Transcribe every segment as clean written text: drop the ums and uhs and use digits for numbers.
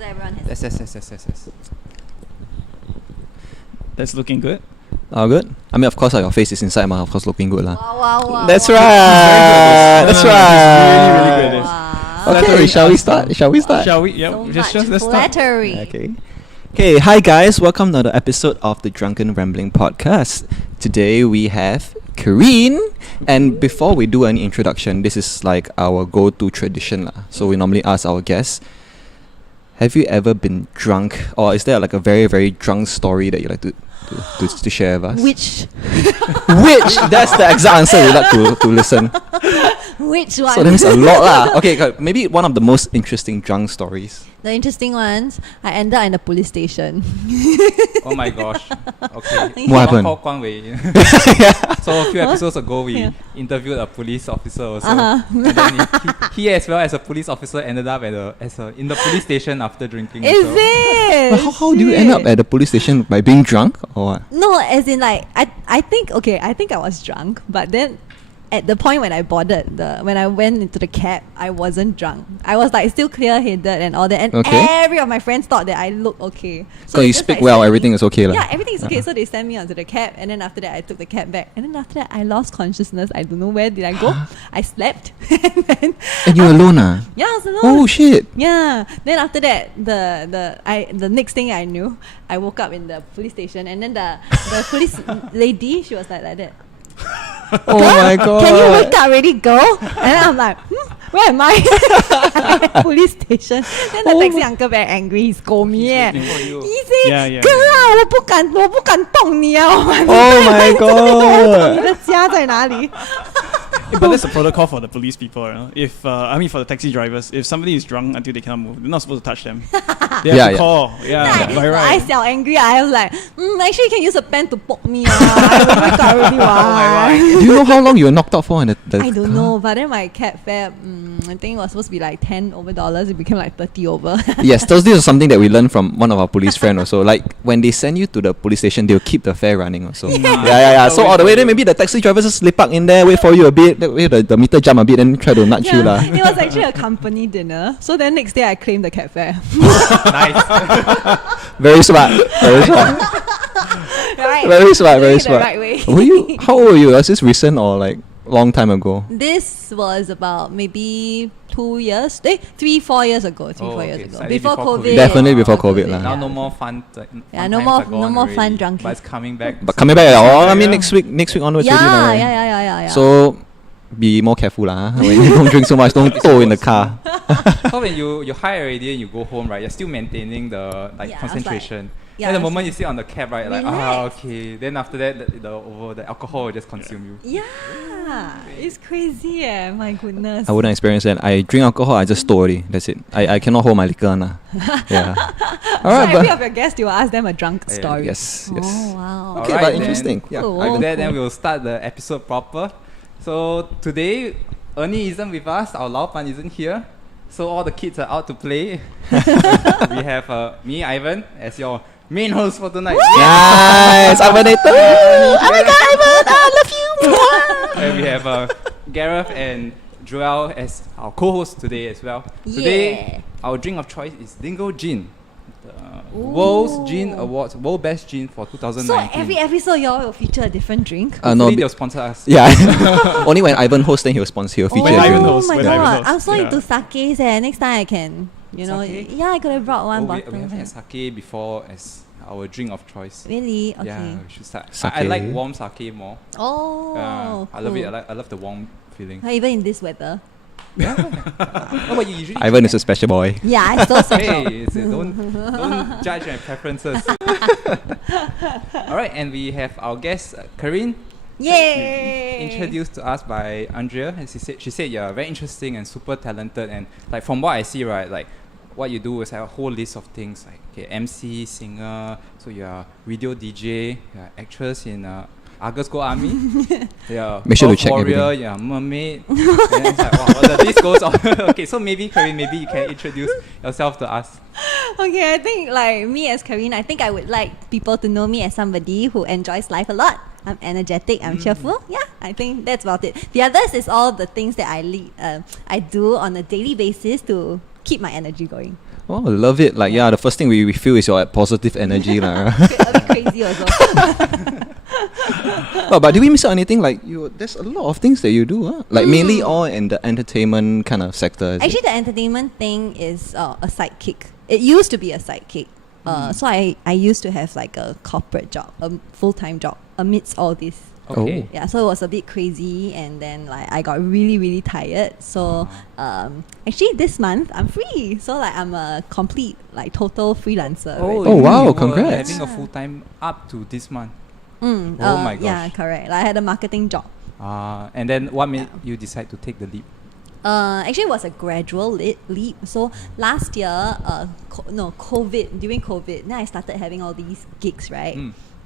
So everyone has. Yes. That's looking good. Oh, good. I mean, of course, your face is inside, of course, looking good, lah. Wow. That's right. That's right. Really good. Wow. Okay, shall we start? Shall we start? Shall we? Yep. So Just much let's start. flattery. Okay, hi guys. Welcome to another episode of the Drunken Rambling podcast. Today we have Karyn, and before we do any introduction, this is like our go-to tradition, lah. So we normally ask our guests, have you ever been drunk, or is there like a very, very drunk story that you like to share with us? Which That's the exact answer we like to listen. which one? So that means a lot lah. Okay, maybe one of the most interesting drunk stories. The interesting ones, I ended up in the police station. Oh my gosh. Okay. What happened? So a few episodes ago, we interviewed a police officer also. And then he as well as a police officer ended up in the police station after drinking. Is it? But how do you end up at the police station? By being drunk or what? No, as in like I think I was drunk, but then at the point when I when I went into the cab, I wasn't drunk. I was like still clear-headed and all that, and every of my friends thought that I looked okay. So you just, speak like, well, sent everything me- is okay lah. Yeah, everything is okay. So they sent me onto the cab, and then after that I took the cab back, and then after that I lost consciousness. I don't know where did I go. I slept, And you alone ah? yeah, I was alone. Oh shit! Yeah. Then after that, the next thing I knew, I woke up in the police station, and then the police lady, she was like that. Oh my god! Can you wake up already, girl? And then I'm like, where am I? I'm at police station. Then the taxi uncle very angry. He scold me. waiting for you. He said, Yeah. 哥啊，我不敢动你啊！ Oh my god! 你的家在哪里？ But that's the protocol for the police people, you know? If for the taxi drivers, if somebody is drunk until they cannot move, they're not supposed to touch them. They have to call. Yeah, by I right. felt angry. I was like, actually, you can use a pen to poke me. I will wake up already. Do you know how long you were knocked out for? In the I don't know, but then my cab fare, I think it was supposed to be like $10 over. It became like 30 over. Yes, this is something that we learned from one of our police friends also. Like when they send you to the police station, they'll keep the fare running also. Yeah. So all the way then maybe the taxi drivers just slip up in there, wait for you a bit, wait the meter jump a bit, and try to nudge you lah. It was actually a company dinner. So then next day I claimed the cab fare. Nice. Very smart. Very smart. Right? Very smart. Very Doing it smart. the right way. Were you? How old were you? Was this recent or like long time ago? This was about maybe 2 years, 3-4 years ago. 3-4 years ago. Slightly Before before COVID. COVID. Definitely before COVID lah. Now no more fun. Yeah, no more fun drunk. But it's coming back. But coming back, I mean next week onwards. Yeah, already, right? yeah. So be more careful lah. When you don't drink so much, don't tow in the car. So when you high already and you go home, right, you're still maintaining the Yeah, I was concentration. yeah, Then the I was moment you sit on the cab, right, like relax. okay. Then after that, the alcohol will just consume you. Yeah, it's crazy. My goodness. I wouldn't experience that. I drink alcohol, I just tow already. That's it. I cannot hold my liquor lah. Yeah. So every of your guests, you will ask them a drunk Yeah, story. Yes. Oh wow. Okay, Alright, but then. interesting. Yeah. Cool. After Ivan. that, then we'll start the episode proper. So today, Ernie isn't with us. Our Lao Pan isn't here. So all the kids are out to play. We have me, Ivan, as your main host for tonight. Nice. Ivan Nato. Oh my god, Ivan, I love you. And we have Gareth and Joel as our co-hosts today as well. Today, our drink of choice is Dingo Gin. The World's Gin Awards, World Best Gin for 2019. So every episode, y'all will feature a different drink. No, Hopefully they'll sponsor us. yeah. Only when Ivan hosts, then he'll sponsor. He'll feature. When you. Ivan hosts, my when Ivan god, hosts. I'm so Yeah. into sakes. Next time I can, Sake? yeah, I could have brought one We bottle. haven't had sake before as our drink of choice. Really? Okay. Yeah, we should start. Sake. I like warm sake more. Oh, I love it. cool. I love the warm feeling. Even in this weather. No, but you usually Ivan is a special boy. Yeah, I still special. Hey, don't judge my preferences. All right, and we have our guest Karyn. Yay! Introduced to us by Andrea, and she said you're very interesting and super talented, and like from what I see, right, like what you do is have a whole list of things like MC, singer, so you're video DJ, you're actress in Argus Go Army, yeah, Make sure to Earth check warrior, everything. yeah, mermaid. And then it's like, wow, the list goes on. Okay, so maybe Karyn, maybe you can introduce yourself to us. Okay, I think like me as Karyn, I think I would like people to know me as somebody who enjoys life a lot. I'm energetic, I'm cheerful. Yeah, I think that's about it. The others is all the things that I do on a daily basis to keep my energy going. Oh, love it. Like, the first thing we feel is your positive energy. A bit crazy also. But did we miss out anything? Like, there's a lot of things that you do, huh? Like, mainly all in the entertainment kind of sector. Actually, the entertainment thing is a sidekick. It used to be a sidekick. So I used to have like a corporate job, a full-time job amidst all this. Okay. Yeah, so it was a bit crazy, and then like I got really, really tired. So actually this month I'm free. So like I'm a complete, like total freelancer. Oh, wow, you were congrats. having a full-time up to this month. Oh my gosh. Yeah, correct. Like I had a marketing job. And then what made you decide to take the leap? Actually, it was a gradual leap. So last year, during COVID, then I started having all these gigs, right?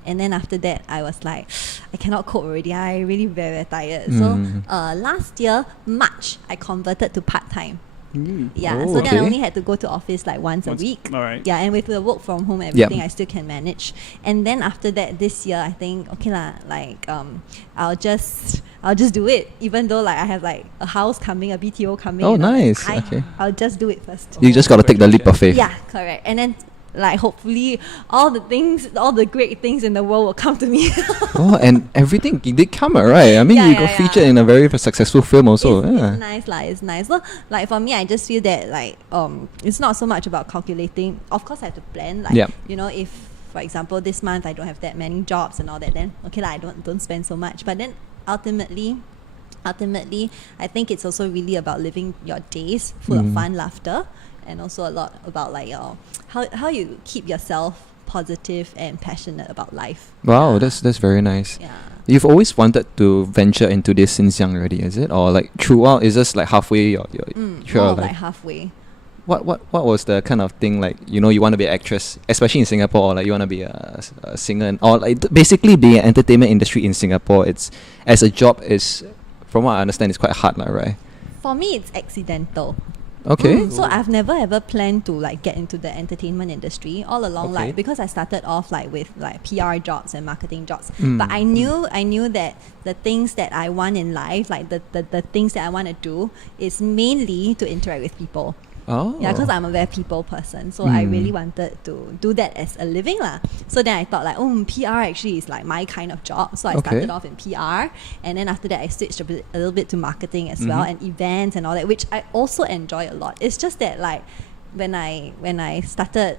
And then after that, I was like, I cannot cope already. I really very tired. So last year, March, I converted to part-time. Yeah, so then I only had to go to office like once a week. All right. Yeah, and with the work from home, everything I still can manage. And then after that, this year, I think okay lah, like I'll just do it. Even though like I have like a house coming, a BTO coming. Oh, nice. Okay. I'll just do it first. You just got to take the leap of faith. Yeah, correct. And then like hopefully all the great things in the world will come to me. Oh, and everything did come, right? I mean, you got featured in a very successful film also. It's nice lah, it's nice. So like for me, I just feel that like it's not so much about calculating. Of course I have to plan, like you know, if for example this month I don't have that many jobs and all that, then okay lah, I don't spend so much. But then ultimately I think it's also really about living your days full of fun, laughter, and also a lot about like how you keep yourself positive and passionate about life. Wow, that's very nice. Yeah. You've always wanted to venture into this since young already, is it? Or like throughout, is this like halfway your more like halfway. What was the kind of thing, like, you know, you want to be an actress, especially in Singapore, or like you want to be a singer, or like basically being an entertainment industry in Singapore, it's as a job is, from what I understand, it's quite hard, right? For me, it's accidental. Okay. So I've never ever planned to like get into the entertainment industry all along, like because I started off like with like PR jobs and marketing jobs. But I knew that the things that I want in life, like the things that I want to do, is mainly to interact with people. Oh. Yeah, because I'm a very people person, so I really wanted to do that as a living lah. So then I thought like, PR actually is like my kind of job. So I started off in PR, and then after that I switched a little bit to marketing as well, and events and all that, which I also enjoy a lot. It's just that like when I started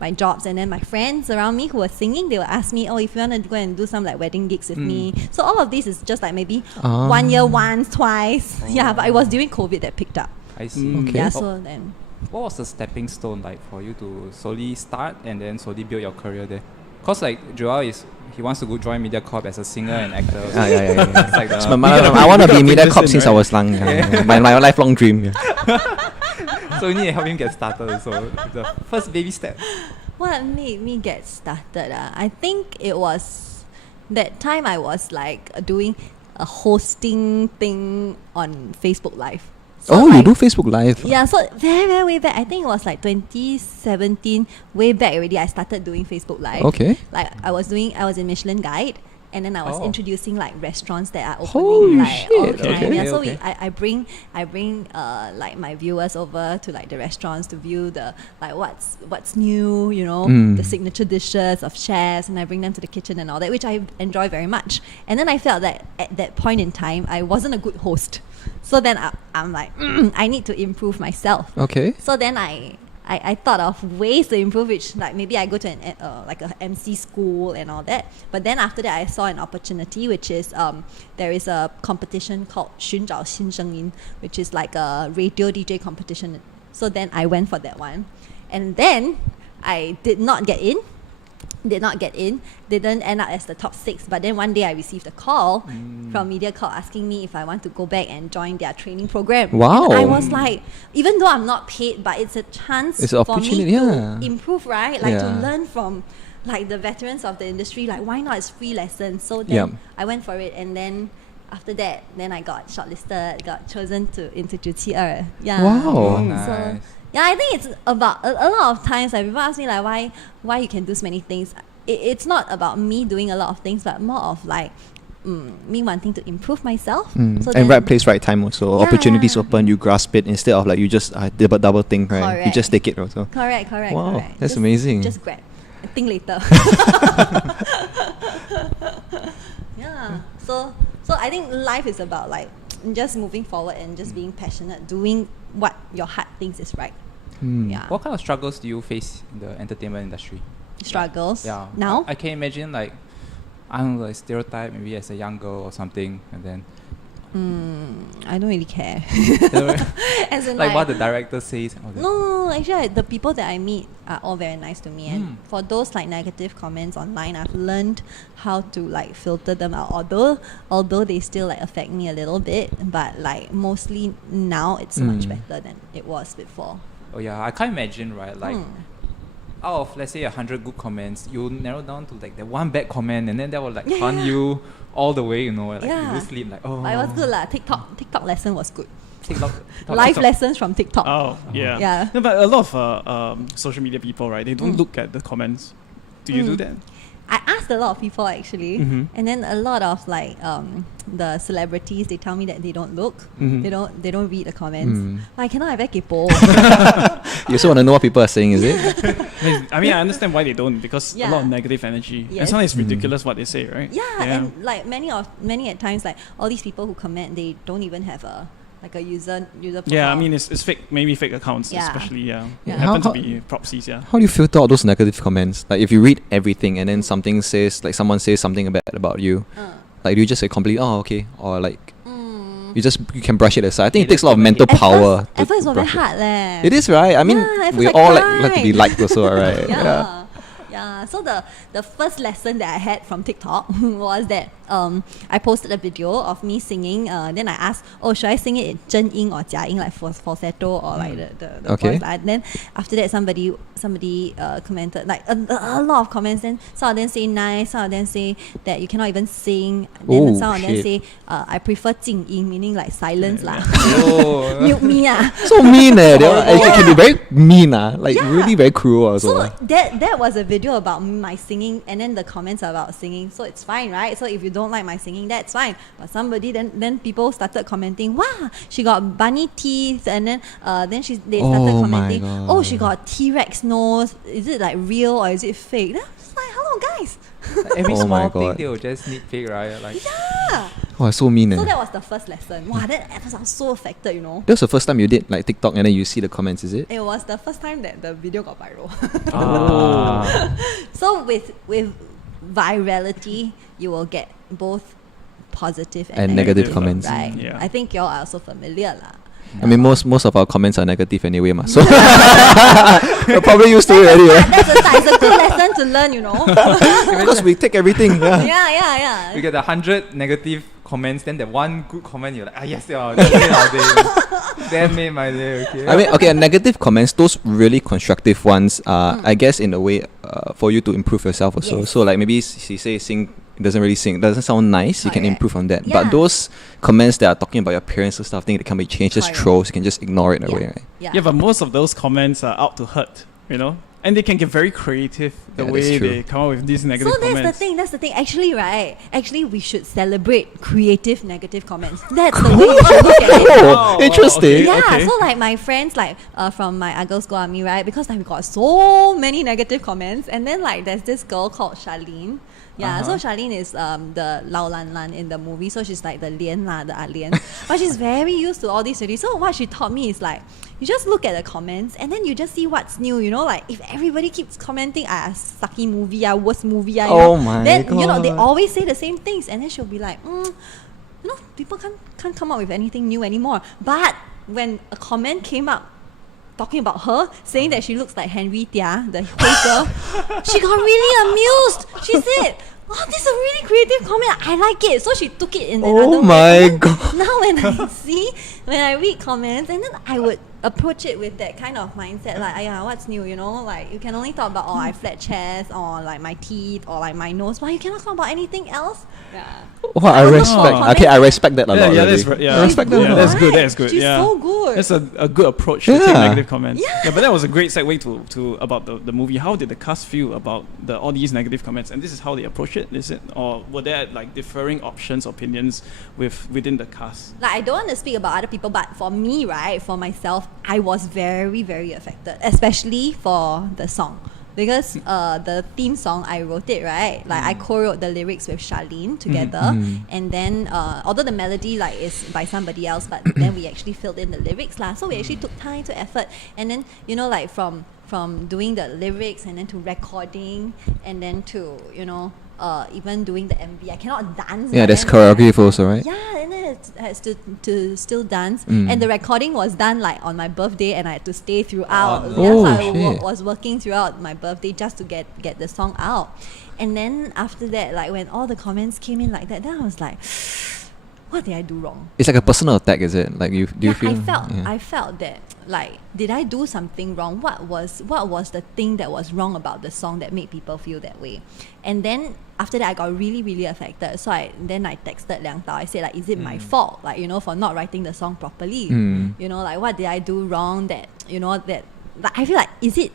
my jobs, and then my friends around me who were singing, they would ask me, if you want to go and do some like wedding gigs with me. So all of this is just like maybe 1 year once, twice. Yeah, but it was during COVID that picked up. I see. Okay. Yeah, so then What was the stepping stone like for you to slowly start and then slowly build your career there? Cause like Joel he wants to go join MediaCorp as a singer and actor. Yeah. It's like the I want to be MediaCorp since I right? was young. My lifelong dream. Yeah. So you need to help him get started. So the first baby step. what made me get started? I think it was that time I was like doing a hosting thing on Facebook Live. So You like, do Facebook Live? Yeah, so very, very way back. I think it was like 2017, way back already. I started doing Facebook Live. Okay. Like I was in Michelin Guide, and then I was introducing like restaurants that are Holy opening like all the shit, time. okay. Yeah, so Okay. I bring like my viewers over to like the restaurants to view the like what's new, you know, the signature dishes of chefs, and I bring them to the kitchen and all that, which I enjoy very much. And then I felt that at that point in time I wasn't a good host. So then I'm like, I need to improve myself. Okay. So then I thought of ways to improve, which like maybe I go to an like a MC school and all that. But then after that I saw an opportunity, which is there is a competition called 寻找新声音, which is like a radio DJ competition. So then I went for that one, and then I did not get in, didn't end up as the top 6. But then one day I received a call from MediaCorp asking me if I want to go back and join their training program. Wow. And I was like, even though I'm not paid, but it's a chance It's an for me opportunity, to improve, right? Like to Yeah. learn from like the veterans of the industry. Like why not? It's free lessons. So then I went for it, and then after that, then I got shortlisted, got chosen into 主持二. Yeah. Wow. Nice. So yeah, I think it's about a lot of times like people ask me like why you can do so many things. It's not about me doing a lot of things, but more of like me wanting to improve myself. So and then- right place, right time also. Yeah, Opportunities yeah. open, you grasp it instead of like you just double think, right? You Correct. just take it also. Correct. Wow, correct. that's Just- amazing. Just grab. Think later. Yeah. So I think life is about like just moving forward and just being passionate, doing what your heart thinks is right. Yeah. What kind of struggles do you face in the entertainment industry? Struggles. Yeah. Now. I can imagine like, I don't know, like stereotype maybe as a young girl or something, and then I don't really care. As in like what the director says. And all that. No, actually, the people that I meet are all very nice to me, and for those like negative comments online, I've learned how to like filter them out. Although they still like affect me a little bit, but like mostly now it's much better than it was before. Oh yeah, I can't imagine, right? Like, out of let's say 100 good comments, you narrow down to like the one bad comment, and then that will like hunt you all the way, you know, like you will sleep like, oh. But it was good lah. TikTok lesson was good. TikTok, Life lessons from TikTok. Oh, yeah. Yeah. No, but a lot of social media people, right, they don't look at the comments. Do you do that? I asked a lot of people actually, and then a lot of like the celebrities, they tell me that they don't look, they don't read the comments. But I cannot have that kaypoh. You also want to know what people are saying, is it? I mean, I understand why they don't, because a lot of negative energy. Yes. And sometimes it's ridiculous what they say, right? Yeah, and like many at times, like all these people who comment, they don't even have a user profile. Yeah, I mean, it's fake, maybe fake accounts, Yeah. especially, Yeah. It How- happen to how- be proxies, yeah. How do you filter out those negative comments? Like if you read everything and then something says, like someone says something bad about you, like do you just say completely, oh okay, or like you can brush it aside? I think it takes a lot of mental power. At first, it was very brush it. hard leh. It is, right? I mean, Yeah, at we first I all like to be cried. liked also, right? Yeah. So the first lesson that I had from TikTok was that I posted a video of me singing. Then I asked, oh, should I sing it in 真音 or 假音, like falsetto or like the Okay. voice? And then after that, somebody commented, like a lot of comments. Then some of them say nice, some of them say that you cannot even sing. Then Oh, some of them shit. say I prefer 静音, meaning like silence lah. Oh. Mute me ah. So mean it can be very mean like Yeah. really very cruel also. So that was a video about my singing, and then the comments are about singing, so it's fine, right? So if you don't like my singing, that's fine. But somebody then people started commenting, wow, she got bunny teeth, and then they started Oh my commenting, God. oh, she got T-Rex nose. Is it like real or is it fake? Then I was like, hello guys. Like, every Oh my small thing God. they will just nitpick, right? Like, Yeah. Oh, so mean So that was the first lesson. Wow, that at first I was so affected, you know. That was the first time you did like TikTok and then you see the comments, is it? It was the first time that the video got viral. ah. So with virality, you will get both positive And and negative comments. Right. Yeah. I think y'all are also familiar lah. I mean, most of our comments are negative anyway, ma. So we're probably used to it already. That's a start. It's a good lesson to learn, you know. Because we take everything. Yeah. Yeah. You get 100 negative comments, then that one good comment, you're like, yes, yeah, that made our day. That made my day, okay? I mean, okay, negative comments, those really constructive ones, I guess in a way, for you to improve yourself also. Yes. So like maybe she say sing, doesn't really sing, doesn't sound nice, you can Correct. improve on that. Yeah. But those comments that are talking about your appearance and stuff, I think they can be changed, just Correct. trolls, you can just ignore it in a way, right? Yeah, but most of those comments are out to hurt, you know? And they can get very creative the Yeah, that's way true. they come up with these negative So comments. that's the thing. Actually, right? Actually, we should celebrate creative negative comments. That's the way you should look at it. Oh, interesting. Yeah, okay. so like my friends, like from my Girls Go Army, right? Because like we got so many negative comments, and then like there's this girl called Charlene. Yeah, so Charlene is the Lao Lan Lan in the movie, so she's like the Lian lah, the Lian. But she's very used to all this already. So what she taught me is like, you just look at the comments and then you just see what's new, you know, like if everybody keeps commenting, sucky movie, worst movie, you Oh know, my then you know they God. always say the same things, and then she'll be like, you know, people can't come up with anything new anymore. But when a comment came up talking about her, saying that she looks like Henry Tia, the Hui girl, she got really amused. She said, oh, this is a really creative comment. I like it. So she took it in another Oh way. my And then God. Now when I read comments, and then I would approach it with that kind of mindset, like, what's new, you know? Like, you can only talk about, I flat chest, or like my teeth, or like my nose, but you cannot talk about anything else. Yeah. Wow, I respect. Okay, I respect that a lot. Yeah, Really. I respect She's that. good, That's good. right? That's good. She's yeah. so good. That's a good approach to take negative comments. Yeah, but that was a great segue to about the movie. How did the cast feel about all these negative comments? And this is how they approach it, is it? Or were there like differing options, opinions within the cast? Like, I don't want to speak about other people, but for me, right, for myself, I was very, very affected, especially for the song. Because the theme song, I wrote it, right? Like, I co-wrote the lyrics with Charlene together. And then, although the melody like is by somebody else, but then we actually filled in the lyrics lah. So we actually took time to effort. And then, you know, like from doing the lyrics and then to recording and then to, you know, even doing the MV. I cannot dance. Yeah, there's then, choreography also, right? Yeah, and then it has to still dance. And the recording was done like on my birthday, and I had to stay throughout. Oh, so I shit. was working throughout my birthday just to get the song out. And then after that, like when all the comments came in like that, then I was like, what did I do wrong? It's like a personal attack, is it? Like you feel? I felt that, like, did I do something wrong? What was the thing that was wrong about the song that made people feel that way? And then after that, I got really, really affected. So I texted Liang Tao. I said, like, is it my fault? Like, you know, for not writing the song properly. You know, like, what did I do wrong that, you know, that like, I feel like, is it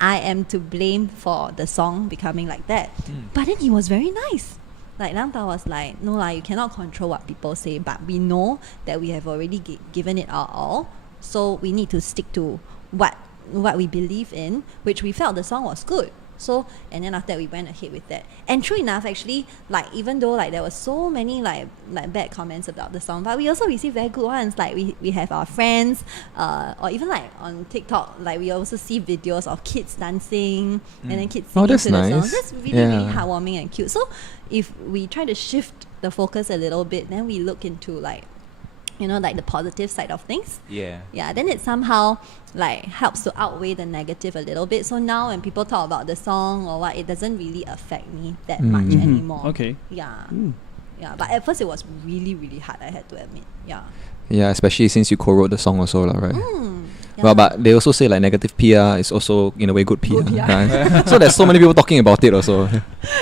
I am to blame for the song becoming like that? But then he was very nice. Like, Liang Tao was like, no, like, you cannot control what people say, but we know that we have already given it our all, so we need to stick to what we believe in, which we felt the song was good. So, and then after that, we went ahead with that. And true enough, actually, like, even though like there were so many like bad comments about the song, but we also received very good ones. Like, we have our friends, or even like on TikTok, like, we also see videos of kids dancing and then kids singing that's to the song. nice. That's really heartwarming and cute. So if we try to shift the focus a little bit, then we look into, like, you know, like the positive side of things. Yeah. Yeah, then it somehow like helps to outweigh the negative a little bit. So now when people talk about the song or what, it doesn't really affect me that much anymore. Okay. Yeah. Yeah, but at first it was really, really hard, I had to admit. Yeah. Yeah, especially since you co-wrote the song also, right? Yeah. Well, but they also say like negative PR is also in a way good PR. Good PR. Right? So there's so many people talking about it also,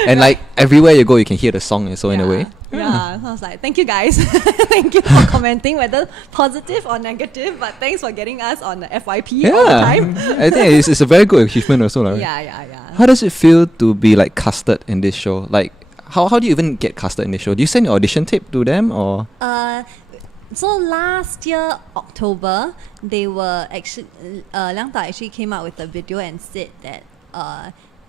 and like everywhere you go, you can hear the song. So in a way, Yeah, so I was like, thank you guys. Thank you for commenting, whether positive or negative, but thanks for getting us on the FYP all the time. I think it's a very good achievement also, right? Yeah. How does it feel to be like casted in this show? Like, how do you even get casted in this show? Do you send your audition tape to them or? So last year, October, they were actually, Liang Tao actually came out with a video and said that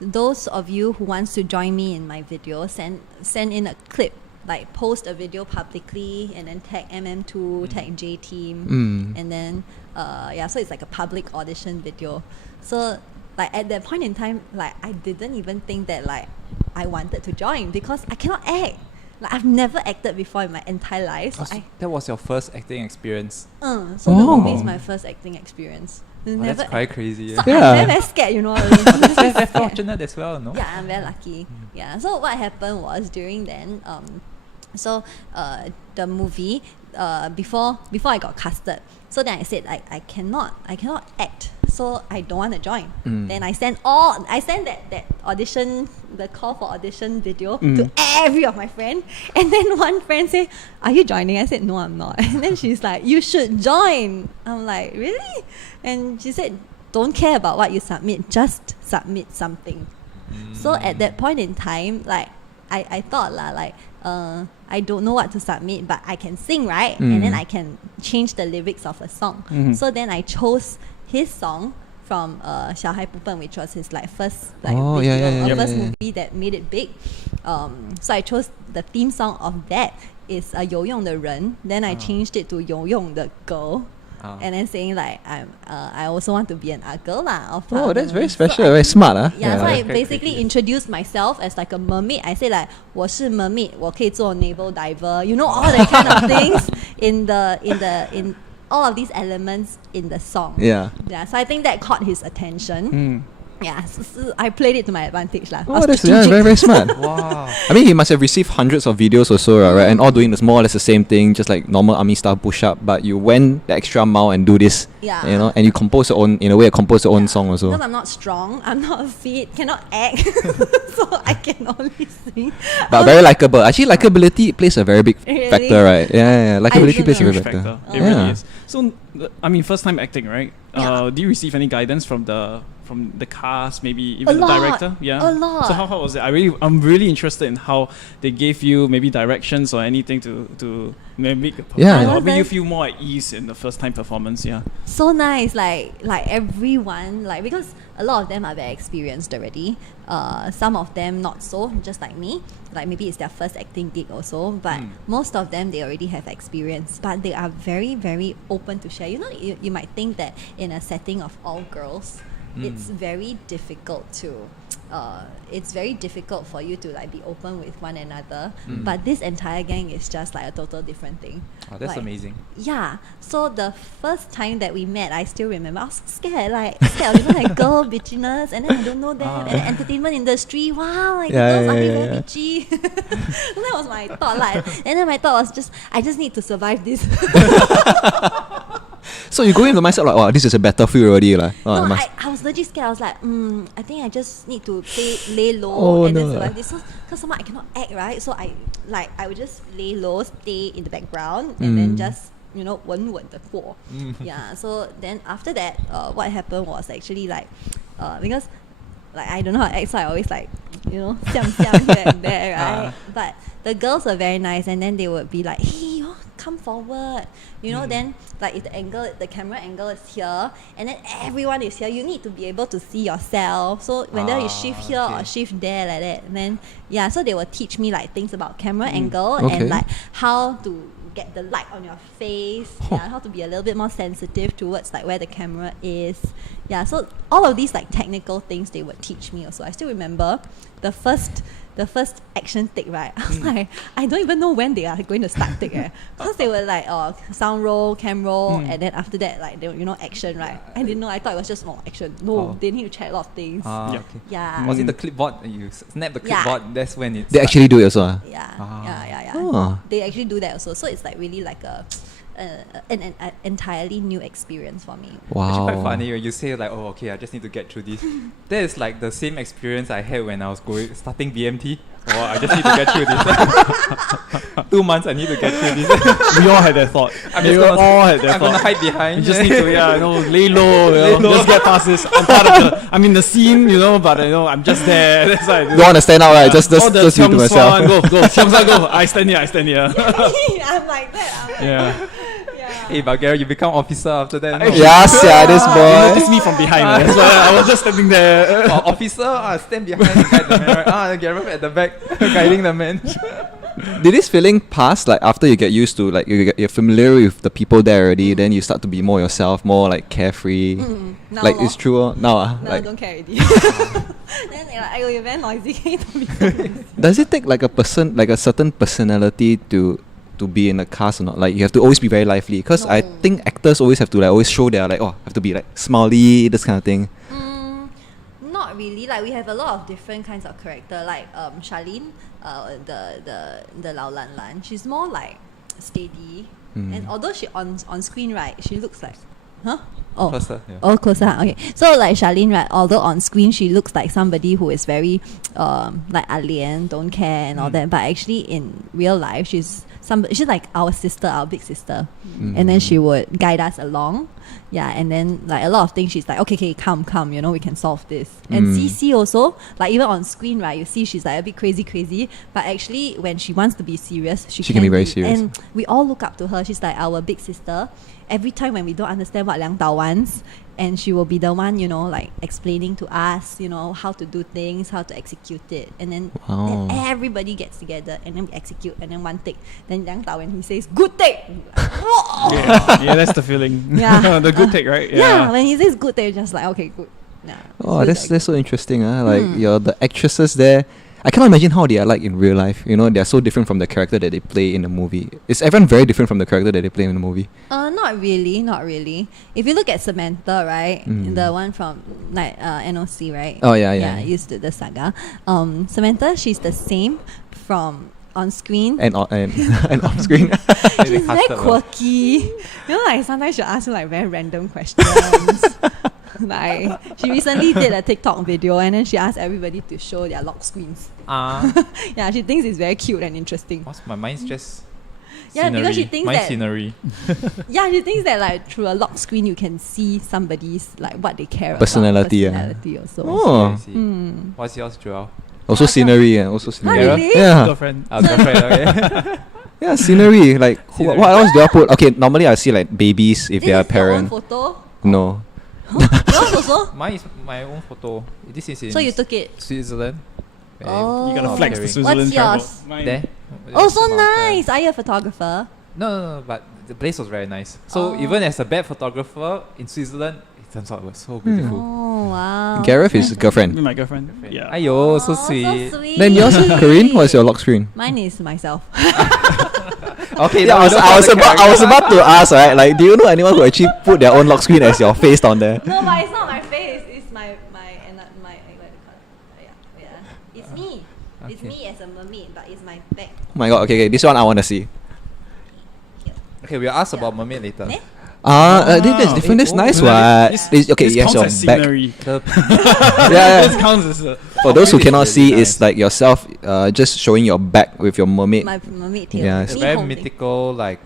those of you who wants to join me in my video, send in a clip, like post a video publicly and then tag MM2, tag J Team, and then so it's like a public audition video. So like at that point in time, like I didn't even think that like I wanted to join because I cannot act. Like, I've never acted before in my entire life. So That was your first acting experience. so the movie is my first acting experience. That's quite crazy. So Yeah. I'm very scared, you know. That's very fortunate as well, no? Yeah, I'm very lucky. Yeah. So what happened was during then, the movie, before I got casted, so then I said I cannot act, so I don't want to join. Then I sent that audition, the call for audition video to every of my friends, and then one friend said, "Are you joining?" I said, "No, I'm not." And then she's like, "You should join." I'm like, "Really?" And she said, "Don't care about what you submit, just submit something." So at that point in time, like I thought like I don't know what to submit, but I can sing, right? And then I can change the lyrics of a song. So then I chose his song from 小孩不笨, which was his like first like video, first movie that made it big. So I chose the theme song of that is 有用的人. Then I changed it to 有用的 girl. And then saying like I also want to be an girl lah. Oh, that's very special, very smart, huh? So I basically introduced myself as like a mermaid. I say like 我是 mermaid, 我可以做 naval diver. You know, all that kind of things in all of these elements in the song. Yeah. So I think that caught his attention. Yeah, so I played it to my advantage lah. I Oh, was that's strategic. very, very smart. Wow. I mean, he must have received hundreds of videos or so, right? And all doing this more or less the same thing, just like normal army style push up. But you went the extra mile and do this, Yeah. you know, and you compose your own, in a way, compose your own song also. Because I'm not strong, I'm not fit, cannot act, so I can only sing. But very likable. Actually, likability plays a very big Really? factor, right? Yeah. Likability don't plays a know. very Huge big factor. factor. It Yeah. really is. So, I mean, first time acting, right? Yeah. Do you receive any guidance from the cast, maybe even A the lot. director? Yeah. A lot. So how was it? I'm really interested in how they gave you maybe directions or anything to maybe Yeah. or make you Very- feel more at ease in the first time performance. Yeah. So nice, like everyone, like because a lot of them are very experienced already. Some of them not so, just like me. Like maybe it's their first acting gig also, but most of them they already have experience. But they are very, very open to share. You know, you might think that in a setting of all girls, it's very difficult to. It's very difficult for you to like be open with one another. But this entire gang is just like a total different thing. Oh, that's Like, amazing. Yeah. So the first time that we met, I still remember. I was scared, scared of like girl bitchiness, and then I don't know them, and the entertainment industry. Wow, like Yeah, girls are yeah, very yeah. bitchy. That was my thought, and then my thought was just, I just need to survive this. So you go in with the mindset like, oh, this is a battlefield already, like. Oh, I No, must. I was legit scared. I was like, I think I just need to lay low Oh, and then no. survive this. So, because somehow I cannot act, right? So I would just lay low, stay in the background, and then just稳稳的过. Yeah. So then after that, what happened was actually like, because like I don't know how to act, so I always like, siam here and there, right? But the girls were very nice, and then they would be like, hey, come forward, then like if the camera angle is here and then everyone is here, you need to be able to see yourself, so whether you shift here or shift there like that, and then so they will teach me like things about camera angle Okay. and like how to get the light on your face, how to be a little bit more sensitive towards like where the camera is, so all of these like technical things they would teach me also. I still remember the first action take, right? I was like, I don't even know when they are going to start take, because they were like, sound roll, cam roll, and then after that, like, they, action, right? I didn't know. I thought it was just action. No, they need to check a lot of things. Yeah. Yeah. Okay. Yeah. Was it the clipboard? You snap the Yeah. clipboard. That's when it's. They actually do it also. Yeah. Oh. They actually do that also. So it's like really like an entirely new experience for me. Wow. Actually quite funny when you say like, oh, okay, I just need to get through this. That is like the same experience I had when I was starting BMT. Oh, I just need to get through this. 2 months, I need to get through this. We all had that thought. I'm We just gonna, all had that I'm gonna thought. hide behind. You just need to, lay low, just get past this. I'm part of I'm in the scene, but I'm just there. That's why. Don't want to stand out, right? Just all the you to Cheong myself. Swan, go. Cheong Swan, go. I stand here. I'm like that. Yeah. Hey, but Gary, you become officer after that. No? Yes, yeah, this You boy. noticed me from behind. That's why I was just standing there. Oh, officer, stand behind and guide the man, right? Gary at the back, guiding the man. Did this feeling pass like after you get used to like you're familiar with the people there already? Then you start to be more yourself, more like carefree. Now Like more. it's true now. No, Like don't care already. Then you're like, you're very noisy. Can you don't be so noisy? does it take like a person like a certain personality to be in a cast or not? Like you have to always be very lively, because I No. think actors always have to like always show their like have to be like smiley, this kind of thing. Not really. Like we have a lot of different kinds of character. Like Charlene, the Lao Lan Lan, she's more like steady. And although she on screen, right, she looks like, oh, Closer, yeah. oh, closer. Okay, so like Charlene, right, although on screen she looks like somebody who is very like alien, don't care and all that, but actually in real life she's like our sister, our big sister, and then she would guide us along. Yeah, and then like a lot of things she's like, okay, come, we can solve this. And CC also, like even on screen, right, you see she's like a bit crazy, but actually when she wants to be serious, she She can be very serious. And we all look up to her. She's like our big sister. Every time when we don't understand what Liang Dao wants, and she will be the one, like explaining to us, how to do things, how to execute it. And then, Wow. then everybody gets together and then we execute, and then one take. Then Liang Dao, when he says, good take, whoa! Yeah, that's the feeling. Yeah. The good take, right? Yeah, when he says good take, just like, okay, good. Yeah, Oh, it's that's so interesting. Like Mm. you're the actresses there. I cannot imagine how they are like in real life. You know, they are so different from the character that they play in the movie. Is everyone very different from the character that they play in the movie? Not really, not really. If you look at Samantha, right, the one from like NOC, right? Oh yeah. Used to the saga. Samantha, she's the same from on screen And and off screen. she's very quirky. You know, like sometimes she'll ask you like very random questions. Like she recently did a TikTok video and then she asked everybody to show their lock screens. Yeah, she thinks it's very cute and interesting. My mind's just Yeah, scenery. because she thinks Mine's that scenery. yeah, she thinks that like through a lock screen you can see somebody's like what they care Personality, about. Personality also. Oh. I see. What's yours, Joel? Also scenery, yeah. Also scenery. really? Yeah. Girlfriend. Girlfriend, okay. Yeah, scenery. Like Scenery. what else do I put? Okay, normally I see like babies if This they are is your own parent. photo? No. Yours also? Mine is my own photo. This is in So you took it? Switzerland. Oh. You gotta Oh, flex the Karyn. Switzerland What's travel. yours? Mine. There. Oh, There's so the mountain. nice. Are you a photographer? No, but the place was very nice. So Oh. even as a bad photographer in Switzerland, it turns out it was so beautiful. Oh, wow. Gareth is girlfriend. With my girlfriend. Yeah. Ayo, so Oh, sweet. So sweet. Then yours, Karyn, what's your lock screen? Mine is myself. Okay, Yeah, I was about to ask, right? Like, do you know anyone who actually put their own lock screen as your face down there? No, but it's not my face. It's my yeah. It's me. It's Okay. me as a mermaid, but it's my back. Oh my god, okay, this one I want to see. Okay, we'll ask Yeah. about mermaid later. Eh? That's different. That's nice, what? Okay, This yes, counts your as back. scenery. The Yeah, This counts as a... For those who Mermaid is cannot really see, nice. it's like yourself just showing your back with your mermaid. My mermaid tail. Yeah, it's Me very holding. mythical, like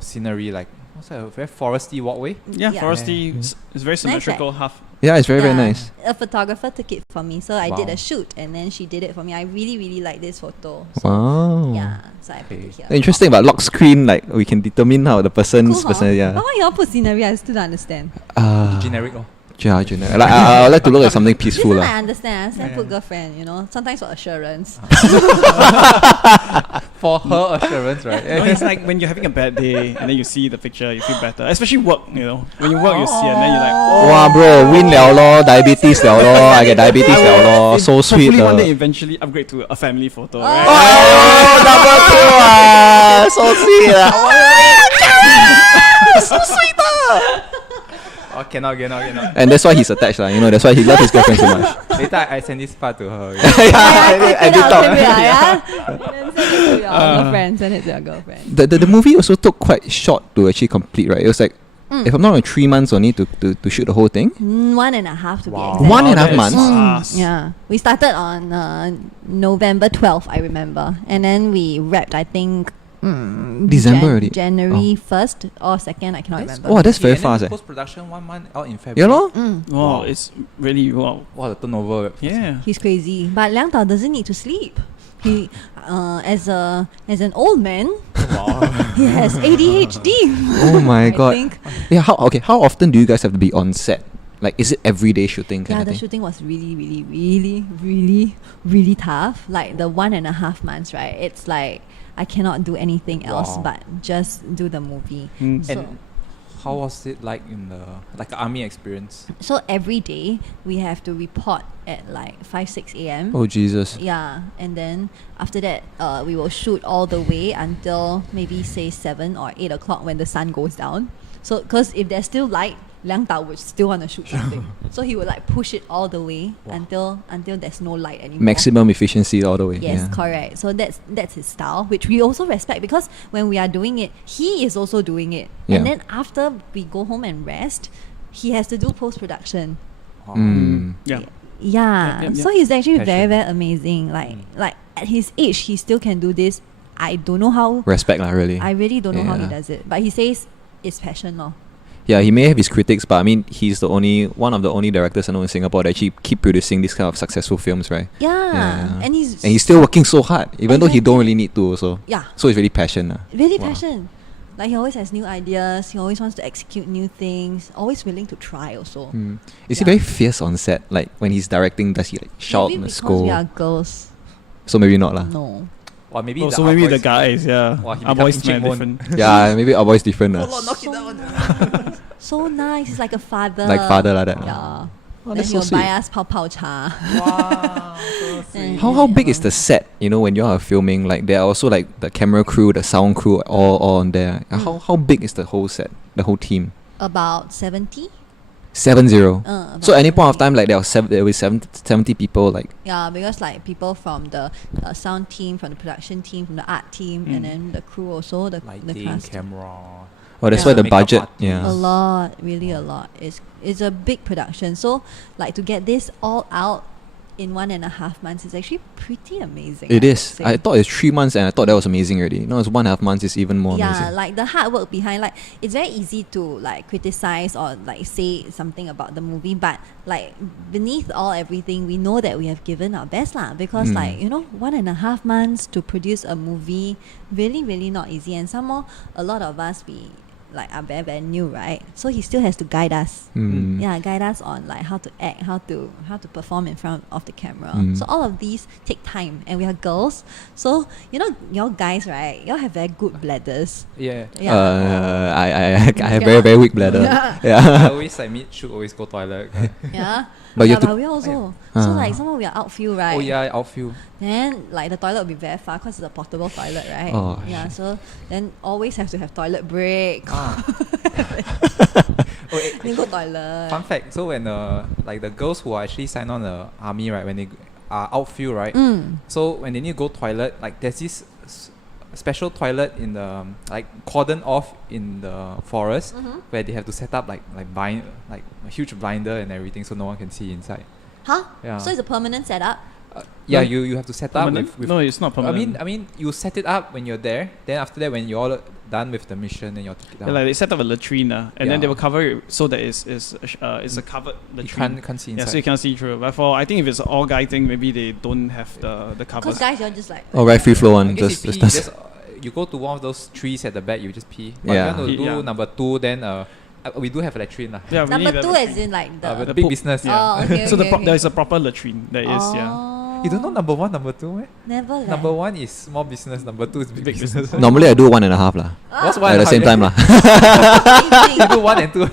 scenery, like what's that? A very foresty walkway. Yeah, Yeah. foresty. It's very symmetrical. Half. Yeah, it's very, very Yeah, nice. A photographer took it for me, so I did Wow. a shoot, and then she did it for me. I really, really like this photo. So, Wow. yeah, so I put Okay. it here. Interesting, but lock screen, like, we can determine how the person's Cool, huh? personality. Yeah. But why you all put scenery? I still don't understand. Generic. Oh. Yeah, generic. Like, I would like to look at something This peaceful. one lah. I understand. Put girlfriend, you know. Sometimes for assurance. For her assurance, right? No, it's like when you're having a bad day and then you see the picture, you feel better. Especially work, you know. When you work, you see and then you're like, oh. Wow, bro, win liao lor, diabetes liao lor, I get diabetes liao lor, so sweet. Hopefully one day Oh, eventually upgrade to a family photo, Oh. right? number two, so sweet. So sweet. Oh, cannot. And that's why he's attached, you know, that's why he loves his girlfriend so much. Later, I send this part to her. And they talk. Then send it to your girlfriend. Send it to your girlfriend. The movie also took quite short to actually complete, right? It was like, if I'm not wrong, 3 months only to shoot the whole thing. 1.5 to be Wow. exact. 1.5 that is months? fast. Yeah, we started on November 12th, I remember, and then we wrapped, I think, December already. January 1st or 2nd, I cannot remember. Oh, that's very fast. Post production 1 month out in Yeah, February. lor. Wow, Wow. it's really, wow. Wow, the turnover. Yeah. He's crazy, but Liang Tao doesn't need to sleep. He, as an old man, Wow. he has ADHD. Oh my I god. think. Yeah, how often do you guys have to be on set? Like, is it everyday shooting kind Yeah, of the thing? shooting was really tough. Like the 1.5 months, right? It's like I cannot do anything else Wow. but just do the movie. Mm. So, And how was it like in the army experience? so every day we have to report at like 5-6 a.m. Oh, Jesus. Yeah, and then after that, we will shoot all the way until maybe say 7 or 8 o'clock when the sun goes down. So, because if there's still light, Liang Tao would still want to shoot something. So he would like push it all the way Wow. until there's no light anymore. Maximum efficiency all the way. Yes, yeah. correct. So that's his style, which we also respect because when we are doing it, he is also doing it. Yeah. And then after we go home and rest, he has to do post production. Mm. Yeah. Yeah. Yep. So he's actually Passion. very amazing. Like at his age, he still can do this. I don't know how. Respect lah, really. I really don't know how he Yeah. does it. But he says it's passion, lor. Yeah, he may have his critics, but I mean, he's one of the only directors I know in Singapore that actually keep producing these kind of successful films, right? Yeah. Yeah. And he's still working so hard, even though he don't really need to also. Yeah. So it's really passion. Really Wow. passion. Like he always has new ideas. He always wants to execute new things. Always willing to try also. Is he Yeah. very fierce on set? Like when he's directing, does he like shout Maybe and because scold? we are girls. So maybe not lah. No. Or maybe Oh, so maybe the boys- guys, yeah. Wow, he Our become boys Encik man Mon. different. Yeah, maybe our boy's different lah. So nice. He's like a father. Like father like that. Yeah. Then that's so he'll buy sweet. us pao pao cha. Wow, so sweet. How big is the set? You know, when you are filming, like there are also like the camera crew, the sound crew, all on there. How big is the whole set, the whole team? About 70. 70. About So at any point of 70. time, like there was 70 people. Like Yeah, because like people from the sound team, from the production team, from the art team, and then the crew also, the Lighting, cast. camera. oh, that's Yeah. why the Makeup budget. artist. Yeah. A lot, really a lot. It's a big production. So like to get this all out in 1.5 months is actually pretty amazing. It I is. would say. I thought it's 3 months, and I thought that was amazing already. No, it's 1.5 months is even more Yeah, amazing. like the hard work behind, like it's very easy to like criticize or like say something about the movie, but like beneath all everything, we know that we have given our best lah. Because like 1.5 months to produce a movie, really not easy. And some more, a lot of us we like are very new, right? So he still has to guide us. Mm. Yeah, guide us on like how to act, how to perform in front of the camera. Mm. So all of these take time, and we are girls. So you know, y'all guys, right? Y'all have very good bladders. Yeah. Yeah. I have very weak bladder. Yeah. I Yeah. always like meet should always go toilet. Yeah. But you yeah, have to- but we also. Ah. So like somehow we are outfield, right? Oh yeah, outfield. Then like the toilet will be very far because it's a portable toilet, right? Oh, Yeah. So then always have to have toilet break. Oh, Then go toilet. fun fact. So when like the girls who are actually signed on the army, right, when they are outfield, right. Mm. So when they need to go toilet, like there's this special toilet in the like cordon off in the forest where they have to set up like a huge blinder and everything so no one can see inside. Huh? Yeah. So it's a permanent setup. Yeah, No. you have to set up Permanent? with No, it's not permanent. I mean you set it up when you're there. Then after that, when you're all done with the mission, then you take it down. Yeah, like they set up a latrine, and then they Yeah. will cover it so that it's a covered you latrine. can't see Yeah, inside. so you can't see through. But for I think if it's an all guy thing, maybe they don't have the Because covers. guys, you're just like. Oh, right, free flow I one. guess Just, you pee, just just, you go to one of those trees at the back, you just pee. But Yeah. if you want to do Yeah. number 2, then we do have a latrine lah. Yeah, we Number need a 2 latrine. as in like With the. the big business. Yeah. Oh, okay, So okay, okay. there's a proper latrine. There is, yeah. Oh. You don't know number 1, number 2, eh? Never leh. Number 1 is small business, number 2 is big Big business. normally I do 1.5 lah. What's At one the and a same half? time lah. You do 1 and 2.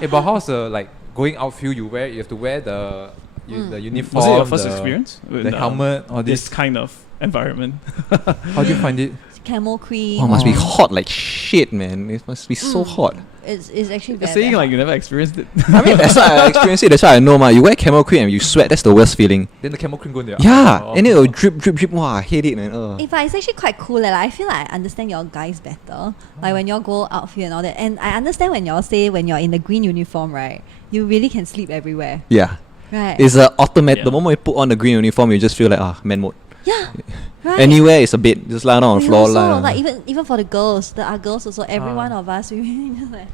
Hey, but how's the like going outfield? You have to wear the the uniform. Was it your first the- experience? with, The helmet or This this? kind of environment. How do you find it? Camo cream. Oh, must be hot like shit, man. It must be so hot. It's actually You're very. saying very like you never experienced it. I mean, that's why I experienced it. That's why I know, ma. You wear camel cream and you sweat. That's the worst feeling. Then the camel cream go in there. Yeah, Oh. and it will drip. Wow, I hate it, man. In fact, it's actually quite cool. Like, I feel like I understand your guys better. Like when y'all go outfield and all that. And I understand when y'all say when you're in the green uniform, right? You really can sleep everywhere. Yeah, Right. it's a automatic. Yeah. The moment you put on the green uniform, you just feel like man mode. yeah. Right. Anywhere is a bed. Just lie down on the We floor, also, lie. like even for the girls, there are girls also. Every one of us, we really just like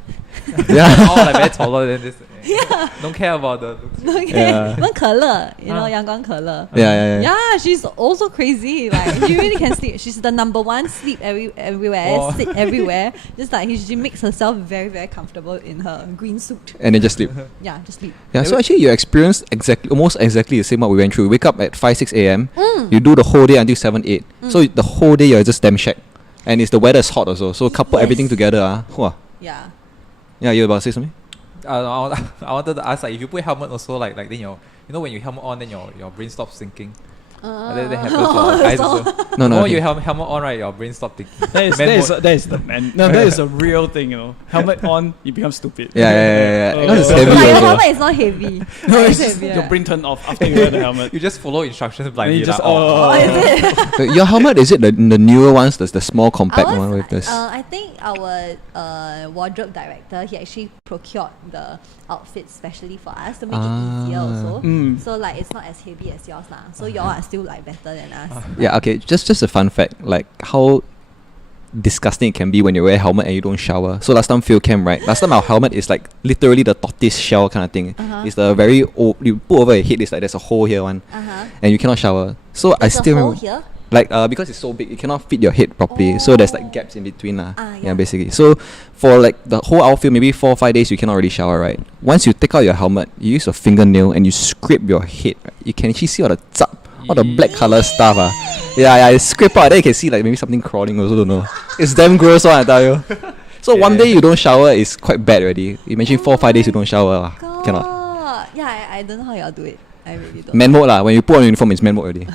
Yeah. All like very taller than this. Don't care about the looks. okay. Yeah. Even 可乐, you know, 阳光可乐. Yeah. Yeah, she's also crazy. Like she really can sleep. She's the number one sleep everywhere, Oh. sit everywhere. Just like she makes herself very comfortable in her green suit. And then just sleep. Yeah, just sleep. Yeah, so actually you experienced almost exactly the same what we went through. You wake up at 5-6 a.m. You do the whole day until 7-8. So the whole day you're just damn shack. And the weather's hot also. So couple Yes. everything together. Wah. Yeah. Yeah, you about to say something? I wanted to ask, like, if you put helmet also, like then when you helmet on, then your brain stops thinking. That happens to our guys also. No, The more okay. you helmet on, right, your brain stops thinking. That is the man. No, that is a real thing, you know. Helmet on, you become stupid. Yeah. Oh. Because it's But heavy your also. helmet is not heavy. No, It's it's just heavy, your right? brain turned off after you wear the helmet. You just follow instructions And blindly. you just lah. Oh, is it? Your helmet, is it the newer ones, the small compact Ours, one with this? I think our wardrobe director, he actually procured the outfits specially for us to make it easier also. Mm. So like it's not as heavy as yours lah. So y'all are still like better than us. Yeah, okay, just a fun fact, like how disgusting it can be when you wear a helmet and you don't shower. So last time field camp, right? Last time our helmet is like literally the tortoise shell kind of thing. It's the very old, you put over your head, it's like there's a hole here one, and you cannot shower. So I There's still a hole remember, here. like because it's so big, you cannot fit your head properly. So there's like gaps in between lah. Yeah. Yeah, basically. So for like the whole outfield, maybe 4 or 5 days, you cannot really shower, right? Once you take out your helmet, you use your fingernail and you scrape your head. Right? You can actually see all the zap, all the black color stuff. Yeah, you scrape out, then you can see like maybe something crawling. Also don't know. It's damn gross one, I tell you. So one day you don't shower is quite bad already. Imagine 4-5 days you don't shower. Cannot. Yeah, I don't know how y'all do it. I really don't. Man mode lah. When you put on uniform, it's man mode already.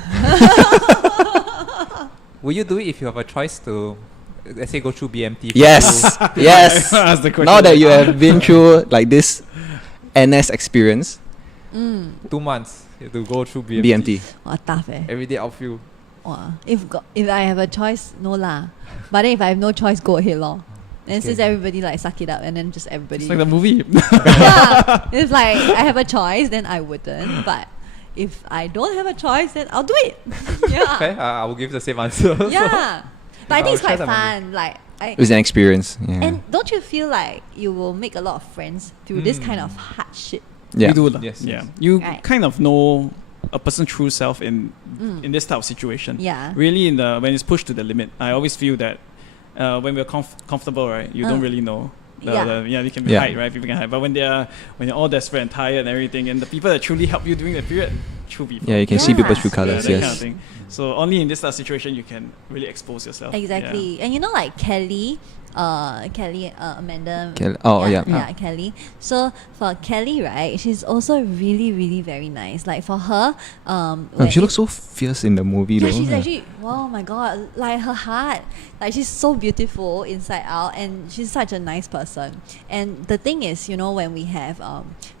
Will you do it if you have a choice to, let's say, go through BMT? Yes, yes. That's the question. Now that you have been through like this NS experience, 2 months you have to go through BMT. BMT. Wow, tough Everyday outfield. Wow. If I have a choice, no lah. But then if I have no choice, go ahead lor. And since everybody like suck it up, and then just everybody. It's like the movie. Yeah, it's like I have a choice, then I wouldn't. But if I don't have a choice, then I'll do it. Yeah. Okay, I will give the same answer. Yeah. But I think it's I'll quite try fun. Like It was an experience. Yeah. and don't you feel like you will make a lot of friends through this kind of hard shit? Yeah. You do lah. Yes, Yeah. yes. You Right. kind of know a person's true self in this type of situation. Yeah. Really, when it's pushed to the limit, I always feel that when we're comfortable, right, you don't really know. You can hide, right? People can hide. But when you're all desperate and tired and everything, and the people that truly help you during the period, true people. Yeah, you can see Yeah. people's true colors. that kind of Yes. thing. So only in this type of situation you can really expose yourself. Exactly. And you know, like Kelly, Amanda. Yeah. Kelly. So for Kelly, right, she's also really, really very nice. Like for her, when She looks so fierce in the movie yeah, though. she's actually, oh my god, like her heart, like she's so beautiful inside out, and she's such a nice person. And the thing is, you know, when we have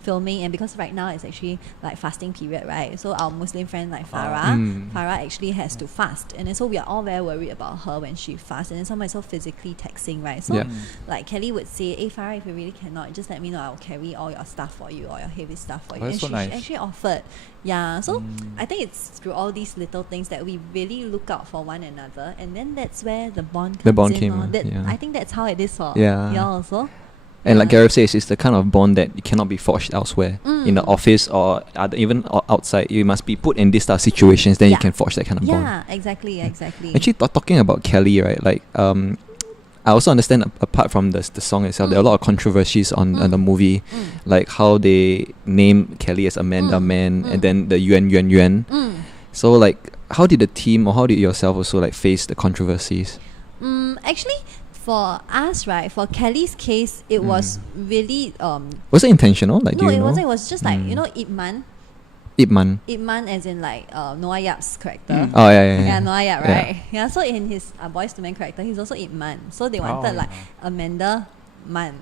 filming, and because right now it's actually like fasting period, right? So our Muslim friend like Farah actually has to fast, and then so we are all very worried about her when she fasts, and then somebody's so physically taxing, right? So like Kelly would say, hey Farah, if you really cannot, just let me know, I'll carry all your stuff for you, all your heavy stuff for you. that's And so she nice. actually offered. Yeah, so I think it's through all these little things that we really look out for one another, and then that's where the bond comes The bond in. came, Lor. That, yeah. I think that's how it is for Yeah. y'all also. And like Gareth says, it's the kind of bond that cannot be forged elsewhere. In the office or even outside. You must be put in these type of situations, then you Yeah. can forge that kind of bond. Yeah, exactly. Actually, talking about Kelly, right? Like, I also understand apart from the song itself, there are a lot of controversies on the movie, like how they name Kelly as Amanda Man, and then the Yuan. So like, how did the team or how did yourself also like face the controversies? Actually, for us, right, for Kelly's case, it was really Was it intentional? Like, no, do you it know? wasn't. It was just like, you know, Ip Man. Ip Man. Ip Man as in like Noah Yap's character. Oh yeah. Yeah, Noah Yap, right? Yeah, so in his Boys to Men character, he's also Ip Man. So they wanted like Amanda Man.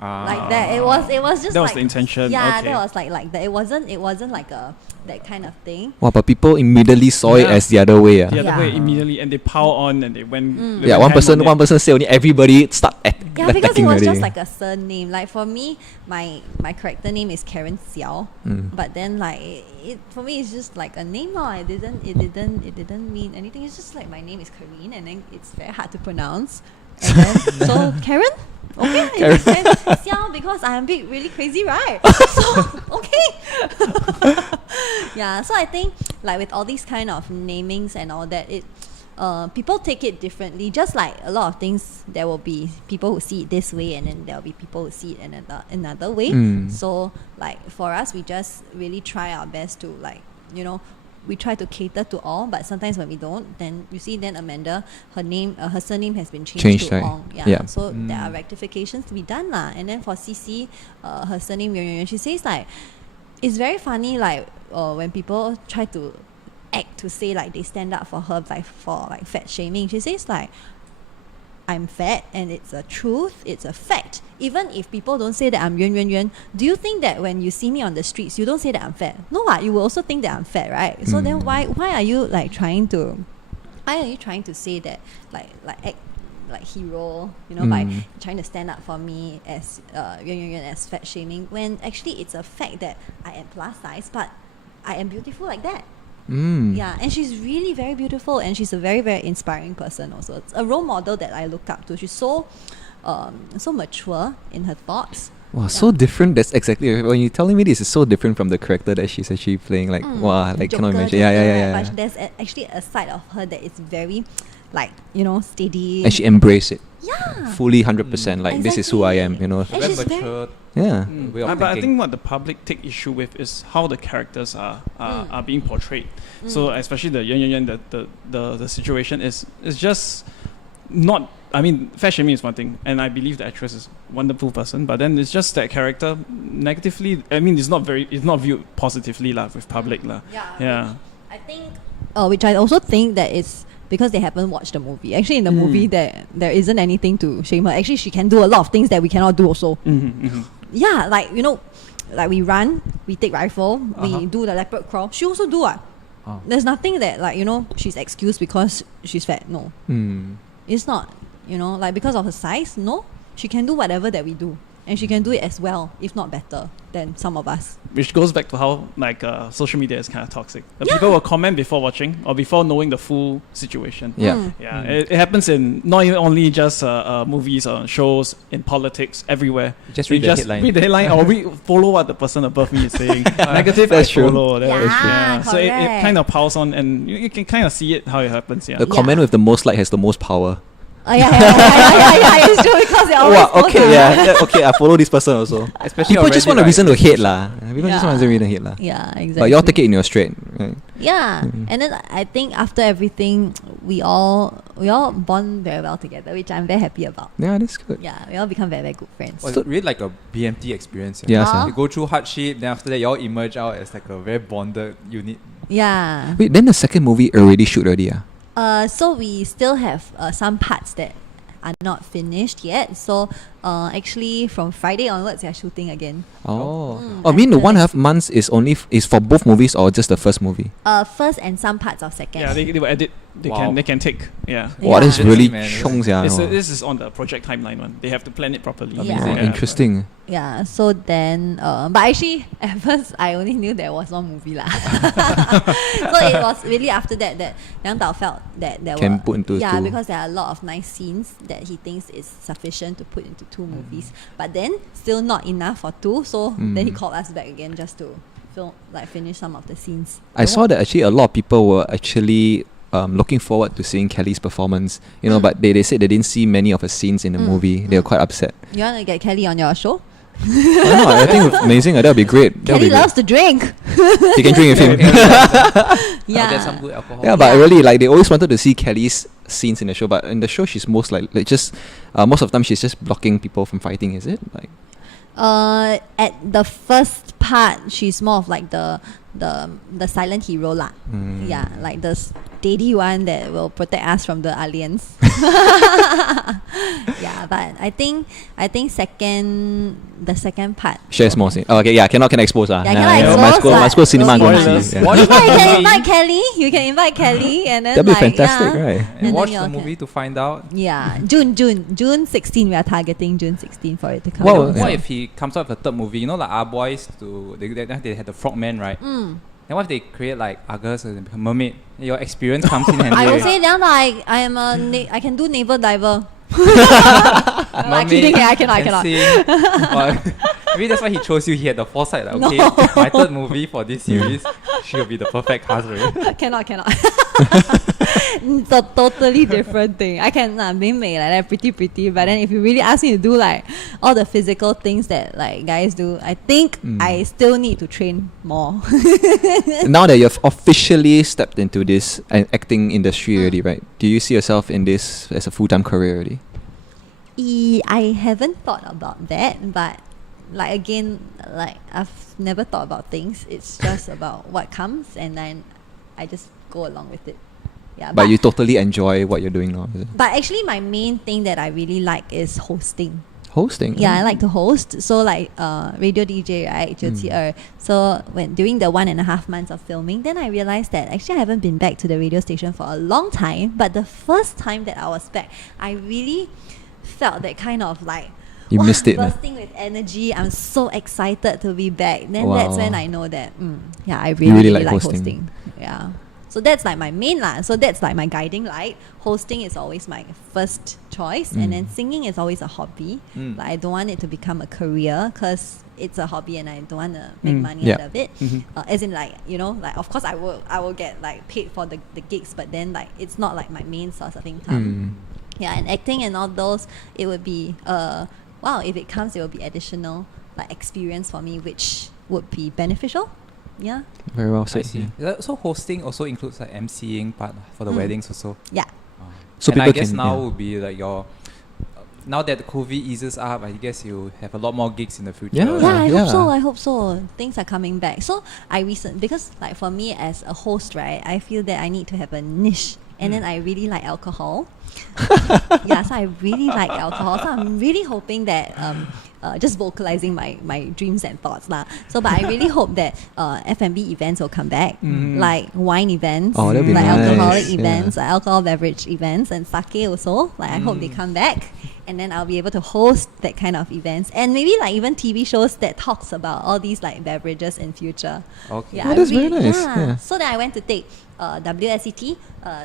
Like that. It was just That like was the intention. Yeah, Okay. that was like that. It wasn't like that kind of thing. Wow, but people immediately saw it Yeah. as the other way. The other Yeah. way immediately, and they power on and they went. they Yeah, went ham one person say only everybody start Yeah, because it attacking was already. just like a surname. Like for me, my character name is Karyn Seow, but then like it for me it's just like a name. No, it didn't mean anything. It's just like my name is Karyn, and then it's very hard to pronounce. And then, so Karyn. Okay, and Seow because I am big, really crazy, right? So okay. Yeah, so I think like with all these kind of namings and all that, it people take it differently. Just like a lot of things, there will be people who see it this way, and then there will be people who see it another way. So like for us, we just really try our best to like, you know, we try to cater to all, but sometimes when we don't, then you see then Amanda, her surname has been changed to right? Wong. Yeah. So there are rectifications to be done lah. And then for CC, her surname Yuan, she says like, it's very funny like when people try to act to say like they stand up for her like for like fat shaming. She says like, I'm fat and it's a truth, it's a fact. Even if people don't say that I'm Yuan, do you think that when you see me on the streets, you don't say that I'm fat? No, you will also think that I'm fat, right? So then why are you like trying to say that like act like hero, you know, by trying to stand up for me as Yuan as fat shaming, when actually it's a fact that I am plus size, but I am beautiful like that. Yeah, and she's really very beautiful, and she's a very, very inspiring person also. It's a role model that I look up to. She's so mature in her thoughts. Wow, so different. That's exactly when you're telling me this is so different from the character that she's actually playing. Like, wow, like cannot imagine. Yeah. But there's actually a side of her that is very, like, you know, steady. And she embraced it. Yeah. Fully 100%. Like, this is who I am, you know. And Very she's mature Yeah. way of But I thinking. think what the public take issue with is how the characters are being portrayed. So especially the Yuan, the situation is just fat shaming is one thing, and I believe the actress is a wonderful person, but then it's just that character negatively, it's not viewed positively with public. Yeah. I think, which I also think that it's because they haven't watched the movie. Actually, in the movie, there isn't anything to shame her. Actually, she can do a lot of things that we cannot do also. Yeah, like we run, we take rifle, we do the leopard crawl. She also do it. There's nothing that she's excused because she's fat. No, it's not. Because of her size. No, she can do whatever that we do, and she can do it as well, if not better, than some of us. Which goes back to how social media is kind of toxic. People will comment before watching or before knowing the full situation. It happens in not even only just movies or shows, in politics, everywhere. Just read the headline. Read the headline or follow what the person above me is saying. Negative, that's I true. follow. Yeah, So it kind of piles on, and you can kind of see it how it happens. The comment with the most like has the most power. Yeah, it's true because they're always okay, I follow this person also. Especially people on just Reddit, want a right? reason to hate lah. People just want a reason to hate lah. Yeah, exactly. But y'all take it in your straight, right? Yeah, and then I think after everything, we all bond very well together, which I'm very happy about. Yeah, that's good. Yeah, we all become very, very good friends. It's really like a BMT experience. Yeah, You go through hardship, then after that you all emerge out as like a very bonded unit. Yeah. Wait, then the second movie already shoot already? So we still have some parts that are not finished yet. So actually from Friday onwards, they're shooting again. I mean the 1.5 months is only is for both movies or just the first movie? First and some parts of second. Yeah, they will edit. They can take. Yeah. Wow, that's Yeah. really Man, chongs, yeah. This is on the project timeline one. They have to plan it properly. Yeah. Oh, interesting. Yeah, so then, but actually, at first, I only knew there was one movie lah. So it was really after that Yang Dao felt that there Can were put into two. because there are a lot of nice scenes that he thinks is sufficient to put into two movies. But then still not enough for two, so then he called us back again just to finish some of the scenes. I saw that actually a lot of people were actually looking forward to seeing Kelly's performance, but they said they didn't see many of her scenes in the movie. They were quite upset. You want to get Kelly on your show? I think amazing. That would be great. Kelly loves to drink. You can drink with him. Yeah. Get some good alcohol. Yeah, but really, they always wanted to see Kelly's scenes in the show. But in the show, she's most most of the time she's just blocking people from fighting. Is it at the first part, she's more of like the silent hero lah. Yeah, like the steady one that will protect us from the aliens. Yeah, but I think the second part. shares more scene? Oh, okay, yeah, cannot expose Yeah, cannot my expose, school but cinema will be going to fun. see. Watch You the can movie. invite Kelly. You can invite Kelly, and then That'd be fantastic, right? And then watch you all the can- movie to find out. Yeah, June 16. We are targeting June 16 for it to come Well, out. What if he comes out with a third movie? Like Our Boys, they had the Frogman, right? Then what if they create like Argus and become mermaid? Your experience comes in handy. I will say then I am I can do naval diver. I'm kidding. I cannot. Sing. Maybe that's why he chose you. He had the foresight. Like, okay, No. my third movie for this series, she'll be the perfect cast. Right? cannot. It's a totally different thing. I can be made like that, pretty. But then if you really ask me to do like all the physical things that like guys do, I think I still need to train more. Now that you've officially stepped into this acting industry already, right? Do you see yourself in this as a full-time career already? I haven't thought about that, but like again, like I've never thought about things. It's just about what comes, and then I just go along with it. Yeah, But you totally enjoy what you're doing now, is it? But actually, my main thing that I really like is hosting. Hosting? Yeah, I like to host. So like radio DJ, right? 972. So during the 1.5 months of filming, then I realized that actually I haven't been back to the radio station for a long time. But the first time that I was back, I really felt that kind of like You missed it. bursting with energy. I'm so excited to be back. Then Wow. that's when I know that I You really, really like like hosting. hosting. Yeah. So that's like my main lah. So that's like my guiding light. Hosting is always my first choice, and then singing is always a hobby. Like I don't want it to become a career because it's a hobby, and I don't want to make money Yeah. out of it. As in like like of course I will get like paid for the gigs, but then like it's not like my main source of income. Yeah, and acting and all those, it would be if it comes, it will be additional like experience for me, which would be beneficial. Yeah. Very well I said. see. So hosting also includes like emceeing part for the weddings also. Yeah. So and I people guess can now yeah. will be like your. Now that the COVID eases up, I guess you have a lot more gigs in the future. Yeah. Yeah, I Yeah. hope so. I hope so. Things are coming back. So because like for me as a host, right, I feel that I need to have a niche, and then I really like alcohol. Yeah, so I really like alcohol. So I'm really hoping that just vocalizing my dreams and thoughts lah. So, but I really hope that F&B events will come back, like wine events, Oh, that'd be like nice. alcoholic Yeah. events, like alcohol beverage events, and sake also. Like I hope they come back, and then I'll be able to host that kind of events, and maybe like even TV shows that talks about all these like beverages in future. Okay. Yeah, Oh, I that's very nice. Yeah. So then I went to take WSET,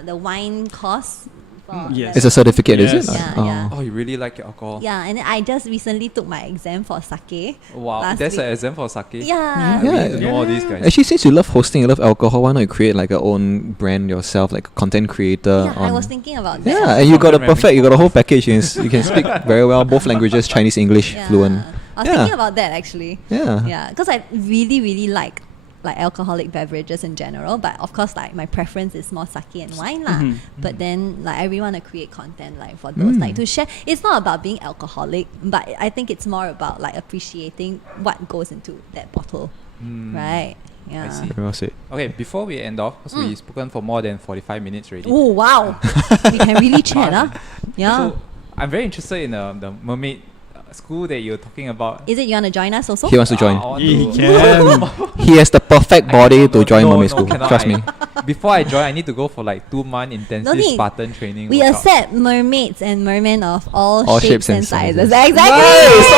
the wine course. For Yes. It's a certificate, is Yes. it? Yeah, Oh. yeah. Oh, you really like your alcohol? Yeah, and then I just recently took my exam for sake. Wow, last that's week. an exam for sake. Yeah. I Yeah. really don't know all these guys. Actually, since you love hosting, you love alcohol, why not you create like your own brand yourself, like a content creator? Yeah, I was thinking about that. Yeah, and you got a Drunken perfect, you got a whole package. You can speak very well, both languages, Chinese, English, Yeah. fluent. I was Yeah. thinking about that actually. Yeah. Yeah, because I really, really like alcoholic beverages in general, but of course like my preference is more sake and wine lah. But then like I really want to create content like for those like to share. It's not about being alcoholic, but I think it's more about like appreciating what goes into that bottle, right? Yeah. see. Very well said. Okay, before we end off, because we've spoken for more than 45 minutes already. Oh wow, we can really chat, huh? Yeah. So I'm very interested in the mermaid school that you're talking about. Is it you want to join us also? He wants to join. I want He to- can. He has the perfect body to join no, mermaid no, school. cannot. Trust me. Before I join, I need to go for like 2-month intensive need. Spartan training. We workout. accept mermaids and mermen of all shapes and sizes. Nice. Exactly.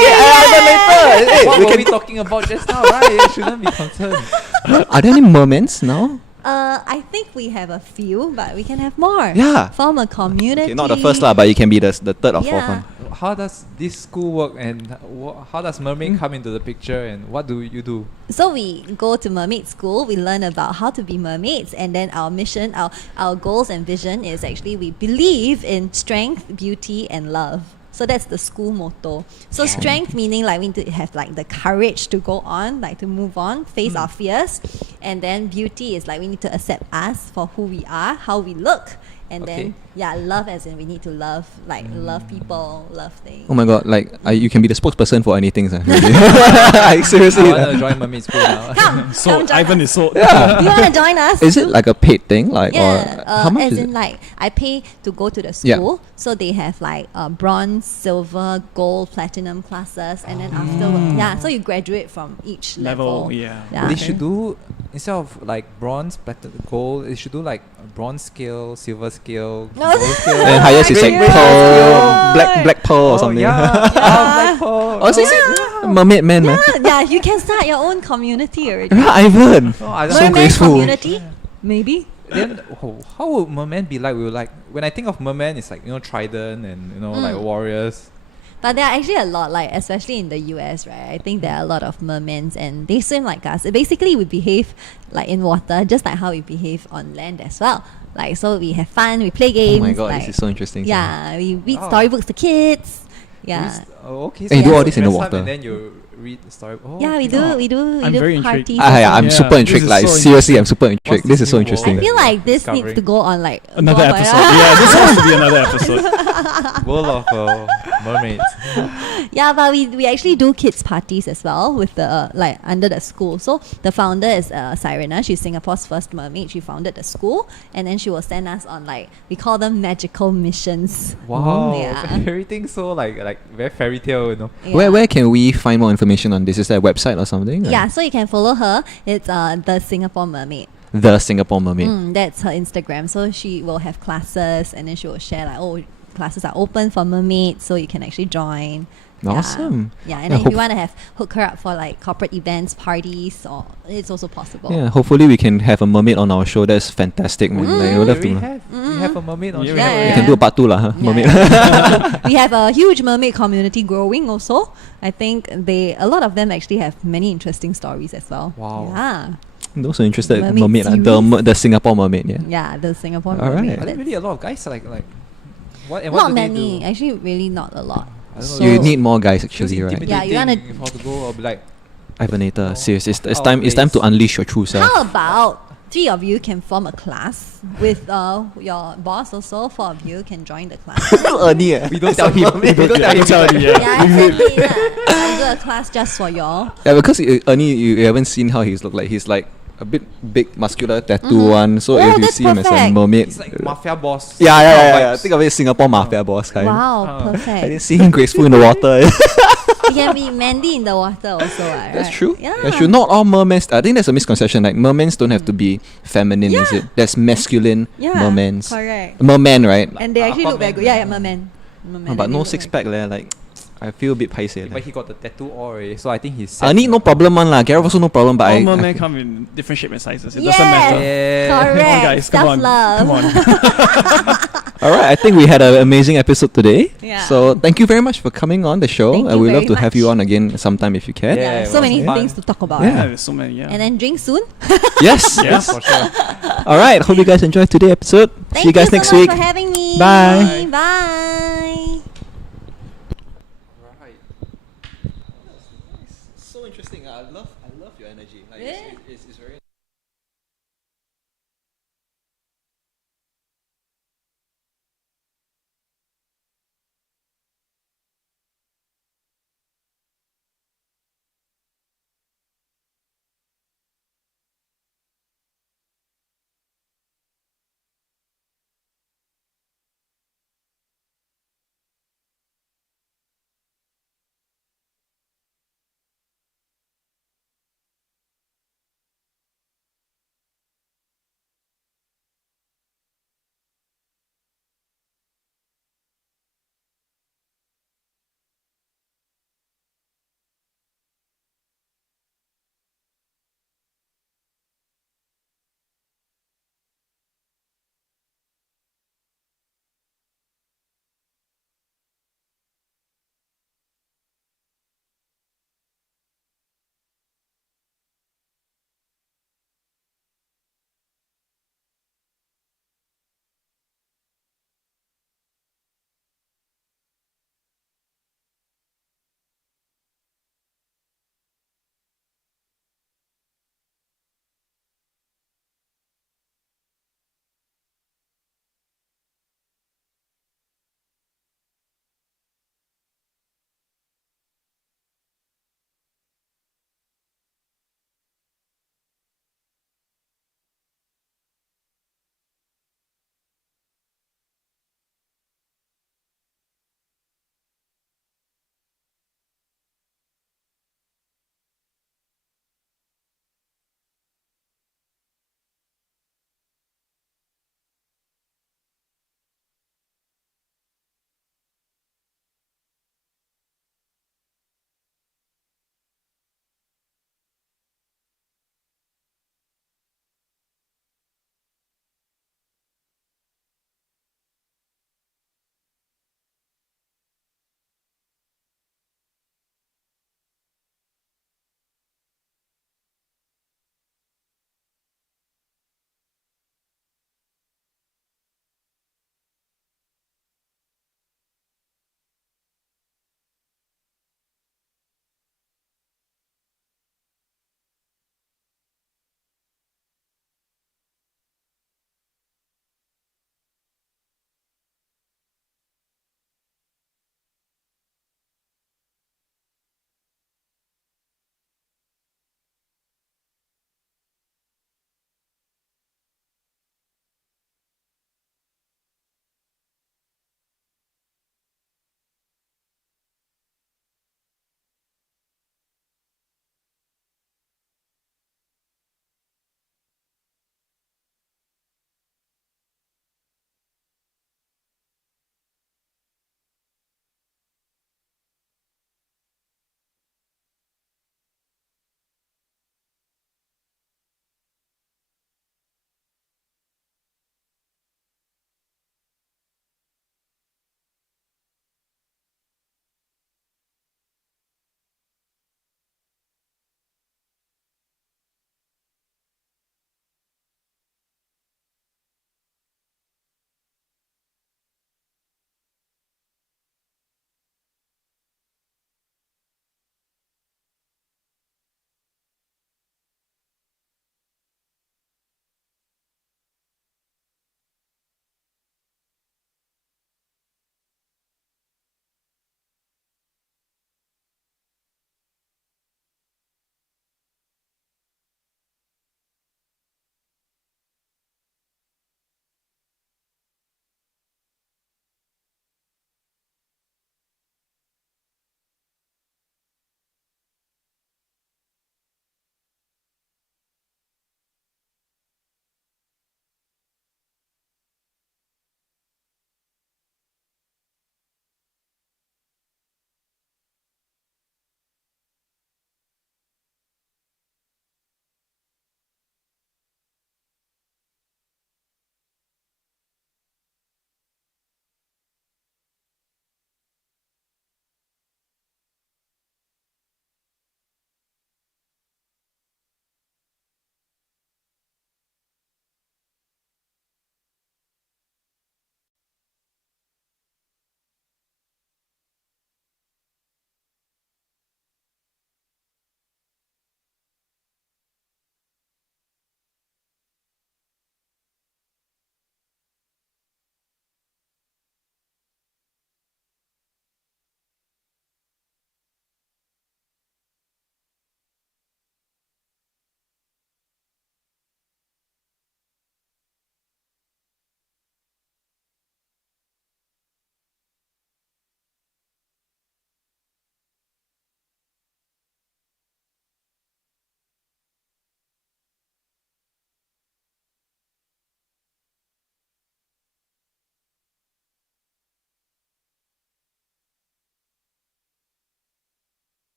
Okay, hey, What we were can we talking about just now, right? You shouldn't be concerned. Are there any mermaids now? I think we have a few, but we can have more. Yeah. Form a community. Okay, not the first lah, but you can be the third or fourth Yeah. one. How does this school work, and how does mermaid come into the picture, and what do you do? So we go to mermaid school. We learn about how to be mermaids, and then our mission, our goals and vision is actually we believe in strength, beauty, and love. So that's the school motto. So strength meaning like we need to have like the courage to go on, like to move on, face our fears. And then beauty is like we need to accept us for who we are, how we look. And then love as in we need to love, like love people, love things. Oh my god, like you can be the spokesperson for anything, sir. Like, seriously. I want to join mermaid school now. Come So join Ivan us. is so. Do you want to join us? Is it like a paid thing? Like, Yeah, or how much as is in it? like I pay to go to the Yeah. school, so they have like bronze, silver, gold, platinum classes, and then afterwards, so you graduate from each level. Level, yeah. They should do, instead of like bronze, platinum, gold, they should do like a bronze scale, silver scale, No. gold scale. And highest is like Yeah. pearl, black pearl or something. Yeah. Black pearl. Oh, so mermaid man, man. Yeah, you can start your own community already. Yeah, Ivan. No, I don't So know. Mermaid graceful. community, maybe. Then how would merman be like? We were like, when I think of merman, it's like, trident and like warriors. But there are actually a lot, like especially in the US, right? I think there are a lot of mermaids and they swim like us. Basically, we behave like in water, just like how we behave on land as well. Like so, we have fun, we play Oh games. my god, like, this is so interesting. sir. yeah, we read Oh. storybooks to kids. Yeah. Okay. And you do all you this in the dress up water. And then you read the story. Oh, Yeah, we okay. do I'm very intrigued. parties. Yeah, I'm Yeah, super this intrigued. is Like so seriously, I'm super intrigued. What's This this is so new interesting. I feel like this needs Discovering. to go on like Another more, episode. Yeah, this has to be another episode. World of mermaids. Yeah, but we actually do kids parties as well with the like under the school. So the founder is Sirena. She's Singapore's first mermaid. She founded the school, and then she will send us on like we call them magical missions. Wow. Yeah. Everything so like very fairy tale. Yeah. Where can we find more information on this? Is there a website or something? Yeah, so you can follow her. It's the Singapore Mermaid. The Singapore Mermaid. That's her Instagram. So she will have classes, and then she will share like classes are open for mermaids, so you can actually join. Yeah. Awesome. Yeah, and Yeah, then if hope- you want to hook her up for like corporate events, parties, or it's also possible. Yeah, hopefully we can have a mermaid on our show. That's fantastic, man. Like, I would love to. We have a mermaid on Yeah, show. we have We Yeah. can do a part 2 lah, huh? Yeah, Mermaid. yeah. We have a huge mermaid community growing also. I think a lot of them actually have many interesting stories as well. Wow. Yeah. Those are interested in Mermaid mermaid. The Singapore Mermaid, yeah. Yeah, the Singapore All mermaid. right. Are there That's really a lot of guys like what? And what not do they many. do? Actually, really not a lot. I don't know. So- You need more guys Feels actually, right? Yeah, you wanna- intimidating if I want to go or be like, Ivanator, Oh. seriously, it's Out time. of It's time to place. unleash your true self. How about 3 of you can form a class with your boss also. 4 of you can join the class. Ernie, We don't tell him. We don't tell him. Yeah, exactly. I'll do a class just for y'all. Yeah, because Ernie, you haven't seen how he's look like. He's like a bit big, muscular, tattoo one. So Oh, if you that's see him as a perfect. mermaid, He's like mafia boss. yeah. Think of it, Singapore mafia boss kind. Wow, I perfect. didn't see him graceful in the water. You can be Mandy in the water also, right? That's true. Yeah. That's true. Not all mermaids. I think that's a misconception. Like mermaids don't have to be feminine, is it? There's masculine Yeah, mermaids. correct. Merman, right? And they actually look very Aquaman. good. Yeah, merman. Merman. But They no look six very pack there. Like I feel a bit paiseh. But Like. he got the tattoo already, so I think he's set. I need no problem one lah. Gareth also no problem, but All I mermen come in different shape and sizes. It doesn't Yes! matter. Yeah. Come on, Correct. guys. Come on. Self-love. Come on. All right, I think we had an amazing episode today. Yeah. So thank you very much for coming on the show. Thank you We'd love very to have you much. on again sometime if you can. Yeah, Yeah, it so was many fun. things to talk about. Yeah. There's so many. Yeah. And then drink soon. Yes. Yes. For sure. All right. Hope you guys enjoyed today's episode. Thank See you guys so next much week. for having me. Bye. Bye. So interesting. I love your energy. Like Yeah. it's very